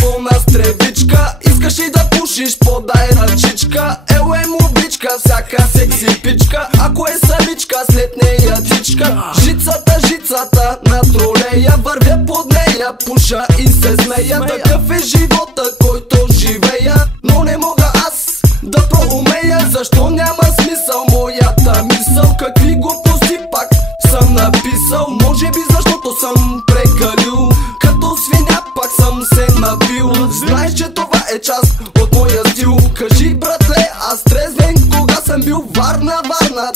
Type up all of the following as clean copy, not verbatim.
пълна стревичка. Искаш ли да пушиш, подай ръчичка. Еле мобичка, всяка секси пичка. Ако е самичка, след нея тичка. Жицата на тролея, вървя под нея, пуша и се смея. Такъв е живота, който живея, но не мога аз да проумея. Защо няма смисъл моята мисъл? Какви глупости пак съм написал? Може би защото съм прекалил, като свиня пак съм се напил. Знаеш, че това е част от моя стил. Кажи, братле, аз трезвен кога съм бил? Варна,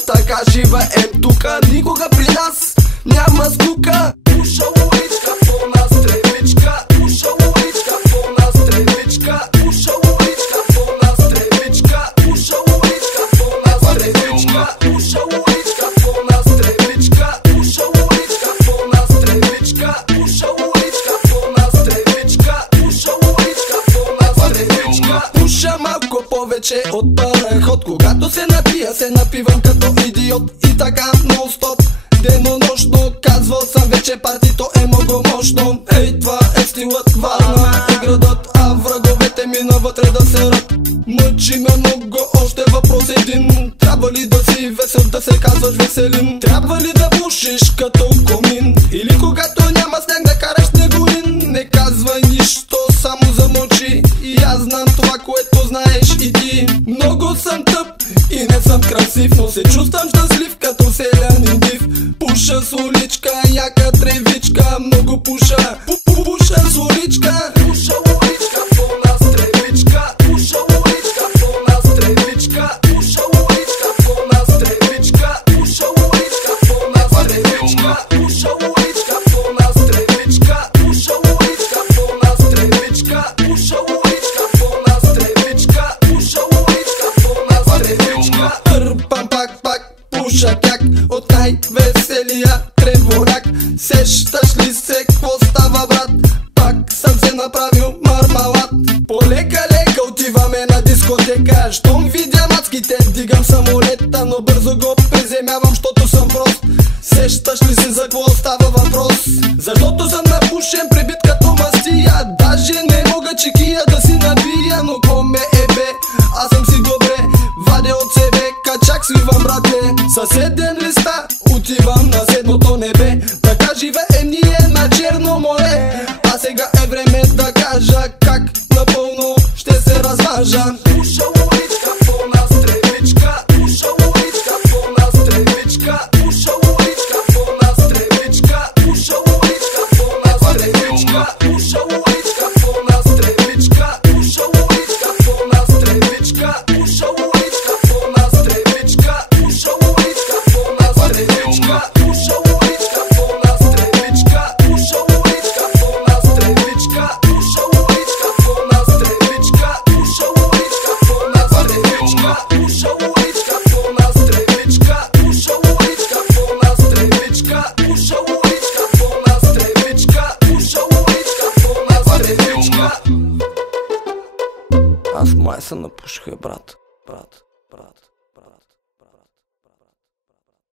така живеем тука. Никога при нас няма скука. Пуша уличка, пълна стревичка. Пуша уличка, пълна стревичка. Пуша уличка, пълна стревичка. Пуша уличка, пълна стревичка. Пуша уличка, пълна стревичка. Пуша уличка, пълна стревичка. Пуша уличка, пълна стревичка. Пуша уличка, пълна стревичка. Пуша малко повече от параход. Когато се напия, се напивам като идиот. И така нон-стоп, денонощно, казвал съм вече, партито е много мощно. Ей, това е стилът, Варна е градът, а враговете ми навътре да се рад. Мъчи ме много, още въпрос един. Трябва ли да си весел, да се казваш Веселин? Трябва ли да пушиш като комин? Или когато няма сняг да караш снеговин? Не казвай нищо, само замълчи. И аз знам това, което знаеш и ти. Много съм тъп и не съм красив, но се чувствам щастлив като селянин див. Пуша с уличка, яка тревичка, много пуша, пуша с уличка. Пуша уличка, пълна стревичка. Пуша уличка, пълна стревичка. Пуша уличка, пълна стревичка. Пуша уличка, пълна стревичка. Пуша уличка, пълна стревичка. Пуша уличка, пълна стревичка. Пуша уличка, пълна стревичка. Пуша уличка, пълна стревичка. Търпам пак, пуша как от най-веселия треворак. Сещаш ли се какво става, брат? Пак съм се направил мармалат. Полека отиваме на дискотека. Щом видя мацките, дигам самолета, но бързо го приземявам, щото съм прост. Сещаш ли се за какво става въпрос? Защото съм напушен, пребит като мастия. Даже не мога чекия да си набия, но ко ме ебе, аз съм си добре. Вадя от себе, качак свивам, братле. Съседен листа, отивам на седмото небе. Така живеем ние на Черно море. А сега е време да кажа как напълно ще се разважа. Пуша уличка, пълна стревичка. Пуша уличка, пълна стревичка. Пуша уличка, пълна стревичка. Пуша уличка, пълна стревичка. Пуша уличка, пълна стревичка. Пуша уличка, пълна стревичка. Пуша уличка, пълна стревичка. Пуша уличка, пълна стревичка. Пуша уличка, пълна стревичка. Пуша уличка, пълна стревичка. Пуша уличка, пълна стревичка. Пуша уличка, пълна стревичка. Пуша уличка, пълна стревичка. Пуша уличка, пълна стревичка. Пуша уличка, пълна стревичка. Пуша уличка, пълна стревичка. Аз май се напуших, брат.